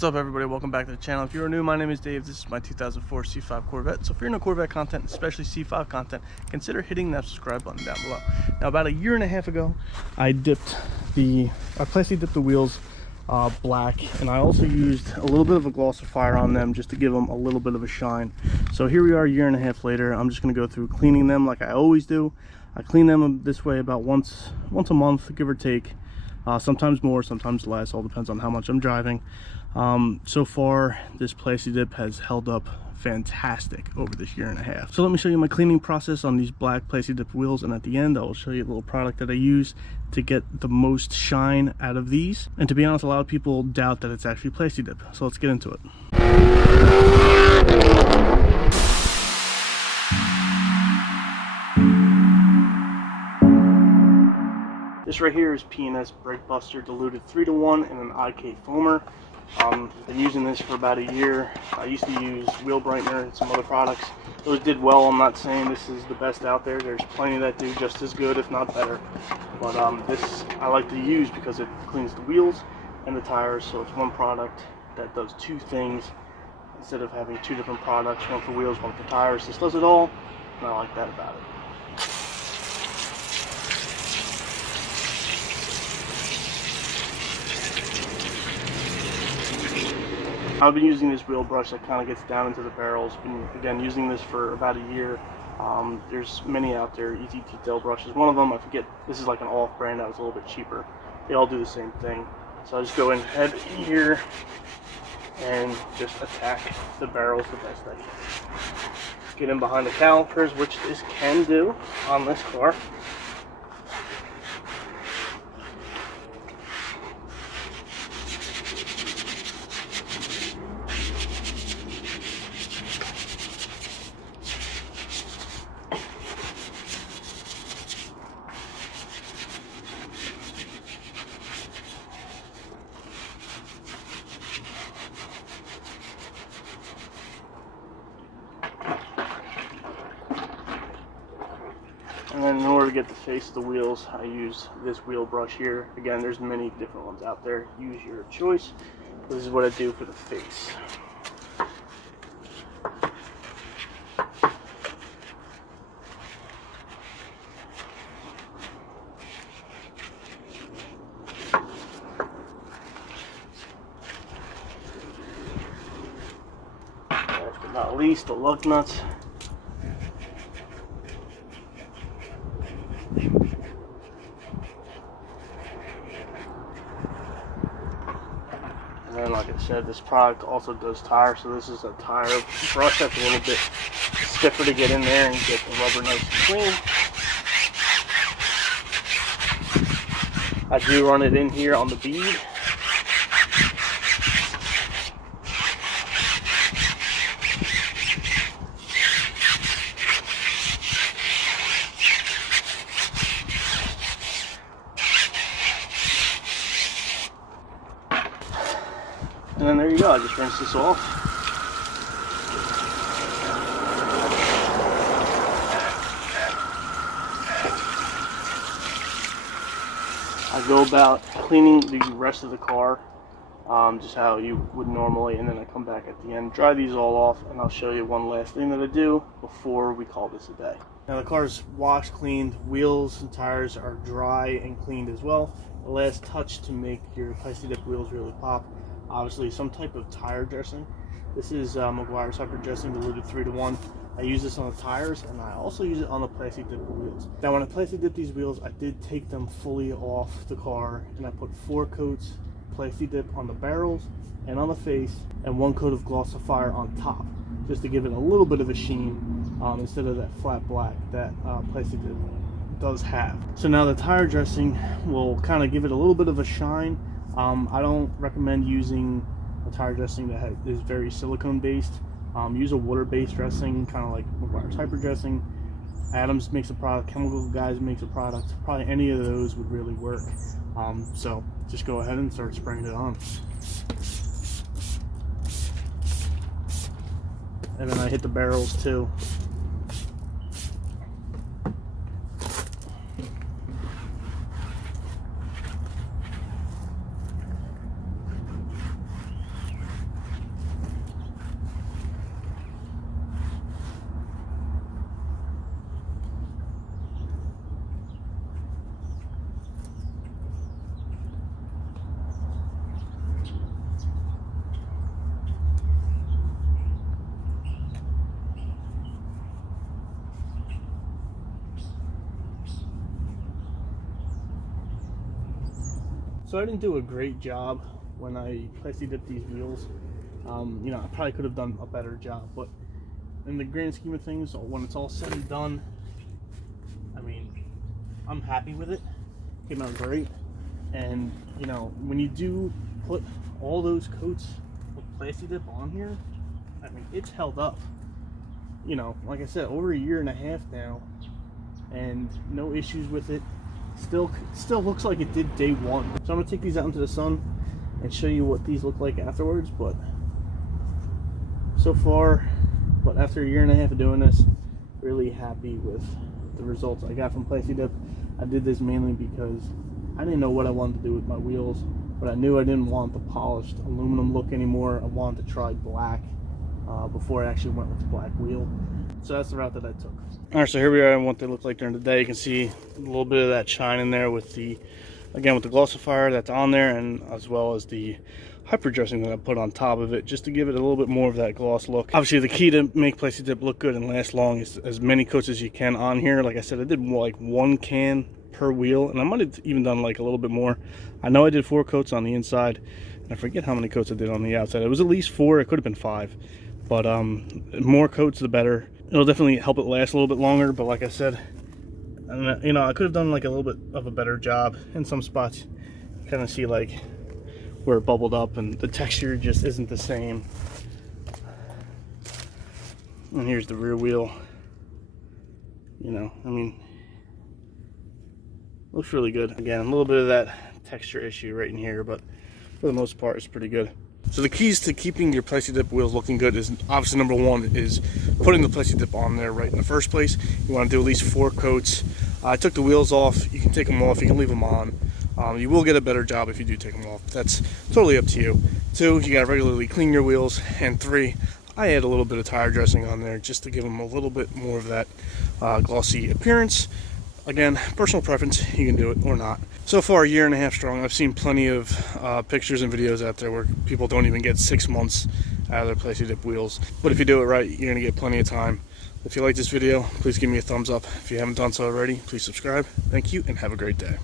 What's up, everybody? Welcome back to the channel. If you're new, my name is Dave. This is my 2004 C5 Corvette. So if you're into Corvette content, especially C5 content, consider hitting that subscribe button down below. Now, about a year and a half ago, I plasti dipped the wheels black, and I also used a little bit of a glossifier on them just to give them a little bit of a shine. So here we are a year and a half later. I'm just going to go through cleaning them like I always do. I clean them this way about once a month, give or take. Sometimes more, sometimes less, all depends on how much I'm driving. So far this Plasti Dip has held up fantastic over this year and a half. So let me show you my cleaning process on these black Plasti Dip wheels, and at the end I will show you a little product that I use to get the most shine out of these. And to be honest, a lot of people doubt that it's actually Plasti Dip, so let's get into it. This right here is P&S Brake Buster diluted 3-to-1 in an IK foamer. Been using this for about a year. I used to use wheel brightener and some other products. Those did well. I'm not saying this is the best out there. There's plenty that do just as good, if not better. But this I like to use because it cleans the wheels and the tires. So it's one product that does two things instead of having two different products, one for wheels, one for tires. This does it all, and I like that about it. I've been using this wheel brush that kind of gets down into the barrels. Been, again, using this for about a year. There's many out there. Easy Detail brush is one of them. I forget, this is like an off brand that was a little bit cheaper. They all do the same thing. So I just go in head in here and just attack the barrels the best I can. Get in behind the calipers, which this can do on this car. And then in order to get the face of the wheels, I use this wheel brush here. Again, there's many different ones out there. Use your choice. This is what I do for the face. Last but not least, the lug nuts. And then, like I said, this product also does tires, so this is a tire brush that's a little bit stiffer to get in there and get the rubber nice and clean. I do run it in here on the bead. And then there you go, I just rinse this off. I go about cleaning the rest of the car, just how you would normally, and then I come back at the end, dry these all off, and I'll show you one last thing that I do before we call this a day. Now the car is washed, cleaned, wheels and tires are dry and cleaned as well. The last touch to make your Plasti Dip wheels really pop, obviously some type of tire dressing. This is McGuire's Hyper Dressing diluted 3-to-1. I use this on the tires, and I also use it on the Plasti Dip wheels. Now when I Plasti Dip these wheels, I did take them fully off the car, and I put 4 coats Plasti Dip on the barrels and on the face, and 1 coat of glossifier on top, just to give it a little bit of a sheen instead of that flat black that Plasti Dip does have. So now the tire dressing will kind of give it a little bit of a shine. I don't recommend using a tire dressing that is very silicone based. Use a water based dressing, kind of like McGuire's Hyper Dressing. Adams makes a product, Chemical Guys makes a product. Probably any of those would really work. So just go ahead and start spraying it on. And then I hit the barrels too. So I didn't do a great job when I plasti dipped these wheels. You know, I probably could have done a better job, but in the grand scheme of things, when it's all said and done, I mean, I'm happy with it. Came out great. And you know, when you do put all those coats of plasti dip on here, I mean, it's held up. You know, like I said, over a year and a half now, and no issues with it. Still looks like it did day one. So I'm gonna take these out into the sun and show you what these look like afterwards. But so far, but after a year and a half of doing this, really happy with the results I got from plasti dip. I did this mainly because I didn't know what I wanted to do with my wheels, but I knew I didn't want the polished aluminum look anymore. I wanted to try black before I actually went with the black wheel. So that's the route that I took. All right, so here we are on what they look like during the day. You can see a little bit of that shine in there with the, again, with the glossifier that's on there, and as well as the hyper dressing that I put on top of it, just to give it a little bit more of that gloss look. Obviously, the key to make plasti dip look good and last long is as many coats as you can on here. Like I said, I did like 1 can per wheel, and I might have even done like a little bit more. I know I did 4 coats on the inside, and I forget how many coats I did on the outside. It was at least 4. It could have been 5, but more coats the better. It'll definitely help it last a little bit longer. But like I said, you know, I could have done like a little bit of a better job in some spots. Kind of see like where it bubbled up, and the texture just isn't the same. And here's the rear wheel. You know, I mean, looks really good. Again, a little bit of that texture issue right in here, but for the most part, it's pretty good. So the keys to keeping your plasti dip wheels looking good is obviously number 1 is putting the plasti dip on there right in the first place. You want to do at least 4 coats. I took the wheels off. You can take them off. You can leave them on. You will get a better job if you do take them off. That's totally up to you. 2, you got to regularly clean your wheels. And 3, I add a little bit of tire dressing on there just to give them a little bit more of that glossy appearance. Again, personal preference, you can do it or not. So far, a year and a half strong. I've seen plenty of pictures and videos out there where people don't even get 6 months out of their plasti dip wheels. But if you do it right, you're gonna get plenty of time. If you like this video, please give me a thumbs up. If you haven't done so already, please subscribe. Thank you and have a great day.